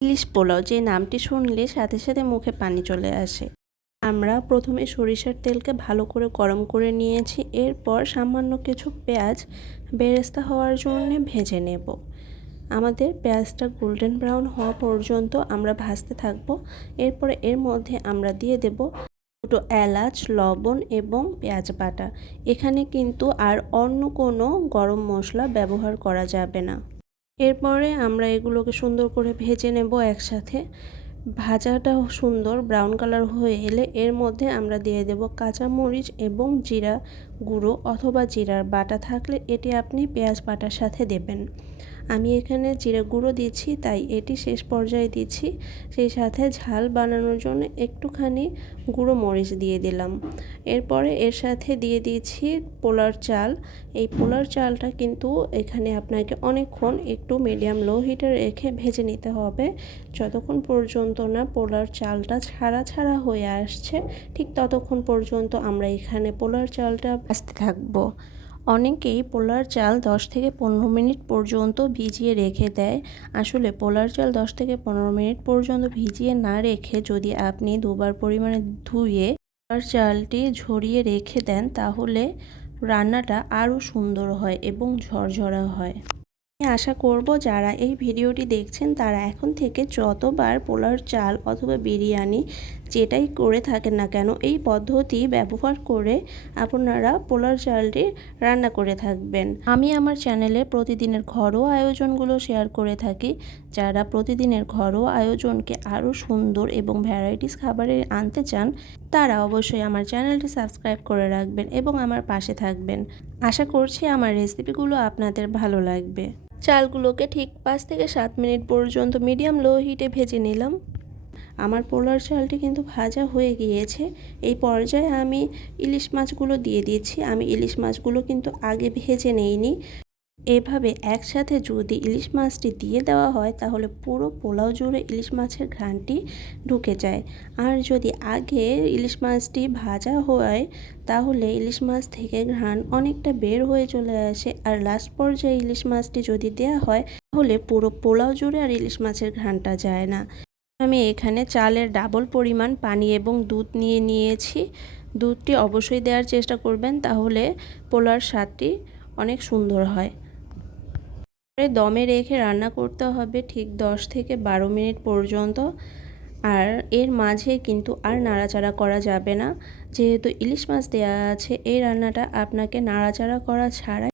ইলিশ পোলাও যে নামটি শুনলে সাথে সাথে মুখে পানি চলে আসে। আমরা প্রথমে সরিষার তেলকে ভালো করে গরম করে নিয়েছি। এরপর সামান্য কিছু পেঁয়াজ বেরেস্তা হওয়ার জন্য ভেজে নেব। আমাদের পেঁয়াজটা গোল্ডেন ব্রাউন হওয়া পর্যন্ত আমরা ভাজতে থাকবো। এরপরে এর মধ্যে আমরা দিয়ে দেব দুটো এলাচ, লবণ এবং পেঁয়াজ বাটা। এখানে কিন্তু আর অন্য কোনো গরম মশলা ব্যবহার করা যাবে না। এরপরে আমরা এগুলোকে সুন্দর করে ভেজে নেব একসাথে। ভাজাটা সুন্দর ব্রাউন কালার হয়ে এলে এর মধ্যে আমরা দিয়ে দেব কাঁচামরিচ এবং জিরা গুঁড়ো অথবা জিরার বাটা থাকলে এটি আপনি পেঁয়াজ বাটার সাথে দেবেন। আমি এখানে জিরা গুঁড়ো দিচ্ছি, তাই এটি শেষ পর্যায়ে দিচ্ছি। সেই সাথে ঝাল বানানোর জন্য একটুখানি গুঁড়ো মরিচ দিয়ে দিলাম। এরপরে এর সাথে দিয়ে দিচ্ছি পোলার চাল। এই পোলার চালটা কিন্তু এখানে আপনাকে অনেকক্ষণ একটু মিডিয়াম লো হিটে রেখে ভেজে নিতে হবে, যতক্ষণ পর্যন্ত না পোলার চালটা ছাড়া ছাড়া হয়ে আসছে ঠিক ততক্ষণ পর্যন্ত আমরা এখানে পোলার চালটা ভাজতে থাকবো। অনেকেই পোলার চাল 10 থেকে 15 মিনিট পর্যন্ত ভিজিয়ে রেখে দেয়। আসলে পোলার চাল 10 থেকে 15 মিনিট পর্যন্ত ভিজিয়ে না রেখে যদি আপনি দুবার পরিমাণে ধুয়ে পোলার চালটি ঝরিয়ে রেখে দেন তাহলে রান্নাটা আরও সুন্দর হয় এবং ঝরঝরা হয়। আমি আশা করব যারা এই ভিডিওটি দেখছেন তারা এখন থেকে যতবার পোলার চাল অথবা বিরিয়ানি যেটাই করে থাকেন না কেন এই পদ্ধতি ব্যবহার করে আপনারা পোলার চালটি রান্না করে থাকবেন। আমি আমার চ্যানেলে প্রতিদিনের ঘরোয়া আয়োজনগুলো শেয়ার করে থাকি। যারা প্রতিদিনের ঘরোয়া আয়োজনকে আরও সুন্দর এবং ভ্যারাইটিস খাবারে আনতে চান তারা অবশ্যই আমার চ্যানেলটি সাবস্ক্রাইব করে রাখবেন এবং আমার পাশে থাকবেন। আশা করছি আমার রেসিপিগুলো আপনাদের ভালো লাগবে। চালগুলোকে ঠিক 5 থেকে 7 মিনিট পর্যন্ত মিডিয়াম লো হিটে ভেজে নিলাম। আমার পোলার চালটি কিন্তু ভাজা হয়ে গিয়েছে। এই পর্যায়ে আমি ইলিশ মাছগুলো দিয়ে দিচ্ছি। আমি ইলিশ মাছগুলো কিন্তু আগে ভেজে নেইনি। এভাবে একসাথে যদি ইলিশ মাছটি দিয়ে দেওয়া হয় তাহলে পুরো পোলাও জুড়ে ইলিশ মাছের ঘ্রাণটি ঢুকে যায়। আর যদি আগে ইলিশ মাছটি ভাজা হয় তাহলে ইলিশ মাছ থেকে ঘ্রাণ অনেকটা বের হয়ে চলে আসে। আর লাস্ট পর্যায়ে ইলিশ মাছটি যদি দেওয়া হয় তাহলে পুরো পোলাও জুড়ে আর ইলিশ মাছের ঘ্রাণটা যায় না। আমি এখানে চালের ডাবল পরিমাণ পানি এবং দুধ নিয়ে নিয়েছি। দুধটি অবশ্যই দেওয়ার চেষ্টা করবেন, তাহলে পোলার স্বাদটি অনেক সুন্দর হয়। দমে রেখে রান্না করতে হবে ঠিক 10 থেকে 12 মিনিট পর্যন্ত। আর এর মাঝে কিন্তু আর নাড়াচাড়া করা যাবে না, যেহেতু ইলিশ মাছ দেওয়া আছে এই রান্নাটা আপনাকে নাড়াচাড়া করা ছাড়াই